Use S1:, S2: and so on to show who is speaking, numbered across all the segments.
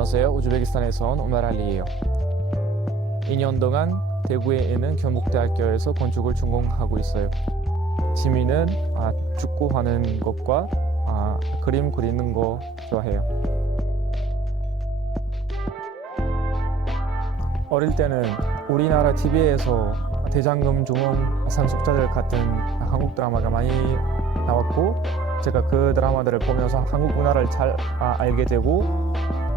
S1: 안녕하세요. 우즈베키스탄에서 온 우마랄리예요. 2년 동안 대구에 있는 경북대학교에서 건축을 전공하고 있어요. 취미는 아, 축구하는 것과 아, 그림 그리는 거 좋아해요. 어릴 때는 우리나라 TV에서 대장금 종원 상속자들 같은 한국 드라마가 많이 나왔고 제가 그 드라마들을 보면서 한국 문화를 잘 아, 알게 되고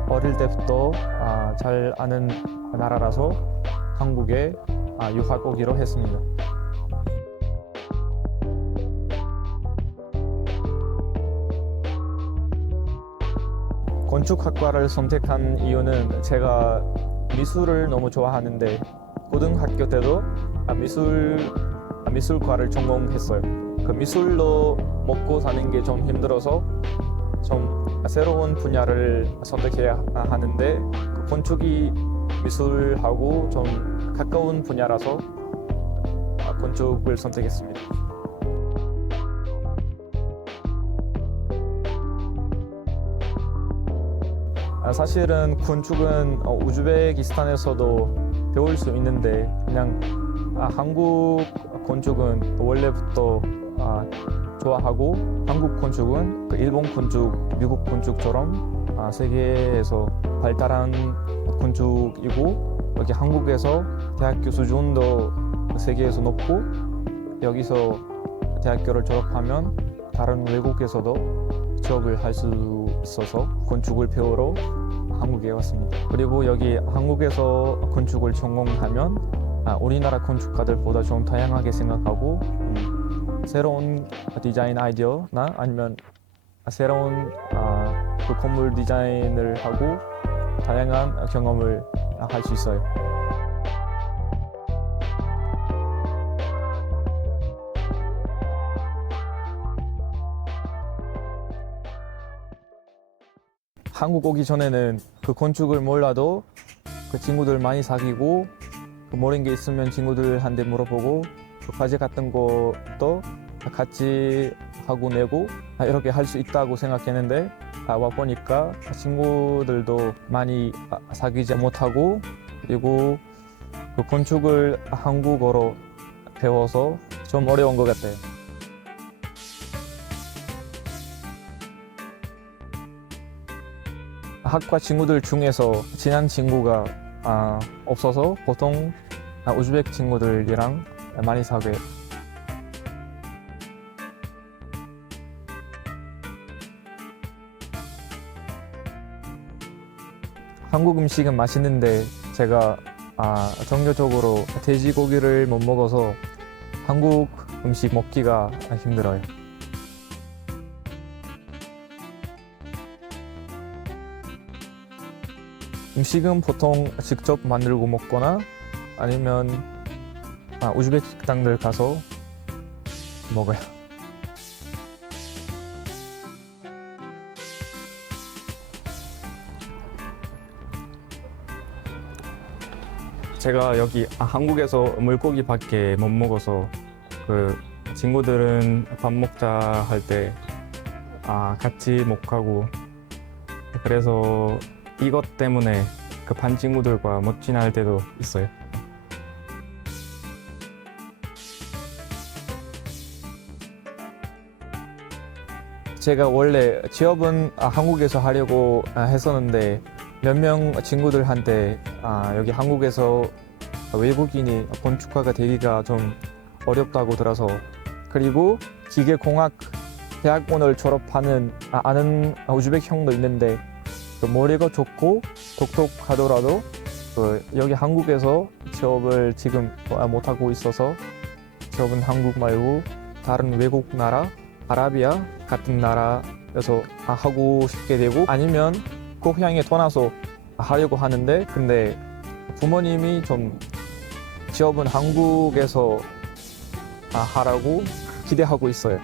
S1: 어릴 때부터 아, 잘 아는 나라라서 한국에 아, 유학 오기로 했습니다. 건축학과를 선택한 이유는 제가 미술을 너무 좋아하는데 고등학교 때도 아, 미술 아, 미술과를 전공했어요. 그 미술로 먹고 사는 게 좀 힘들어서 좀 새로운 분야를 선택해야 하는데 그 건축이 미술하고 좀 가까운 분야라서 아, 건축을 선택했습니다. 아, 사실은 건축은 어, 우즈베키스탄에서도 배울 수 있는데 그냥 아, 한국 건축은 원래부터 아, 좋아하고 한국 건축은 그 일본 건축, 미국 건축처럼 아, 세계에서 발달한 건축이고 여기 한국에서 대학교 수준도 세계에서 높고 여기서 대학교를 졸업하면 다른 외국에서도 취업을 할 수 있어서 건축을 배우러 한국에 왔습니다. 그리고 여기 한국에서 건축을 전공하면 아, 우리나라 건축가들보다 좀 다양하게 생각하고 음, 새로운 디자인 아이디어나 아니면 새로운 아, 그 건물 디자인을 하고 다양한 경험을 할 수 있어요. 한국 오기 전에는 그 건축을 몰라도 그 친구들 많이 사귀고 그 모르는 게 있으면 친구들한테 물어보고 그 과제 같은 것도 같이 하고 내고 아, 이렇게 할 수 있다고 생각했는데 아, 와 보니까 친구들도 많이 아, 사귀지 못하고 그리고 그 건축을 한국어로 배워서 좀 어려운 것 같아요. 학과 친구들 중에서 친한 친구가 아, 없어서 보통 아, 우즈벡 친구들이랑 많이 사귀어요. 한국 음식은 맛있는데 제가 아, 정교적으로 돼지고기를 못 먹어서 한국 음식 먹기가 힘들어요. 음식은 보통 직접 만들고 먹거나 아니면 아, 우즈베키 식당들 가서 먹어요. 제가 여기 아, 한국에서 물고기밖에 못 먹어서 그 친구들은 밥 먹자 할 때 아, 같이 못 가고 그래서 이것 때문에 그반 친구들과 못 지날 때도 있어요. 제가 원래 취업은 아, 한국에서 하려고 아, 했었는데 몇 명 친구들한테 아, 여기 한국에서 외국인이 건축가가 되기가 좀 어렵다고 들어서 그리고 기계공학 대학원을 졸업하는 아, 아는 우즈벡 형도 있는데 그 머리가 좋고 똑똑하더라도 그 여기 한국에서 취업을 지금 못 하고 있어서 취업은 한국 말고 다른 외국 나라 아라비아 같은 나라에서 하고 싶게 되고 아니면 고향에 떠나서 하려고 하는데 근데 부모님이 좀 취업은 한국에서 하라고 기대하고 있어요.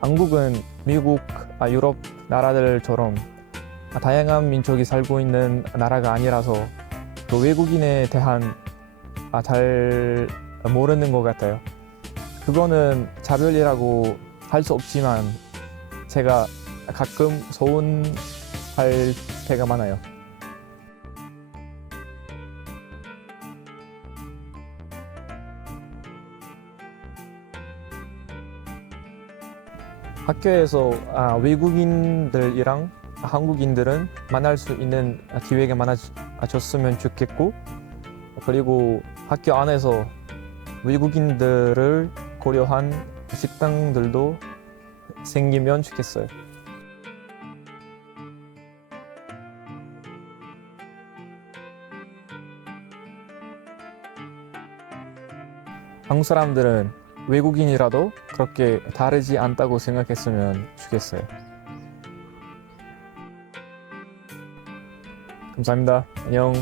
S1: 한국은 미국, 아, 유럽 나라들처럼 다양한 민족이 살고 있는 나라가 아니라서 그 외국인에 대한 아, 잘 모르는 것 같아요. 그거는 차별이라고 할 수 없지만 제가 가끔 서운할 때가 많아요. 학교에서 아, 외국인들이랑 한국인들은 만날 수 있는 기회가 많아졌으면 좋겠고 그리고 학교 안에서 외국인들을 고려한 식당들도 생기면 좋겠어요. 한국 사람들은 외국인이라도 그렇게 다르지 않다고 생각했으면 좋겠어요. 감사합니다. 안녕.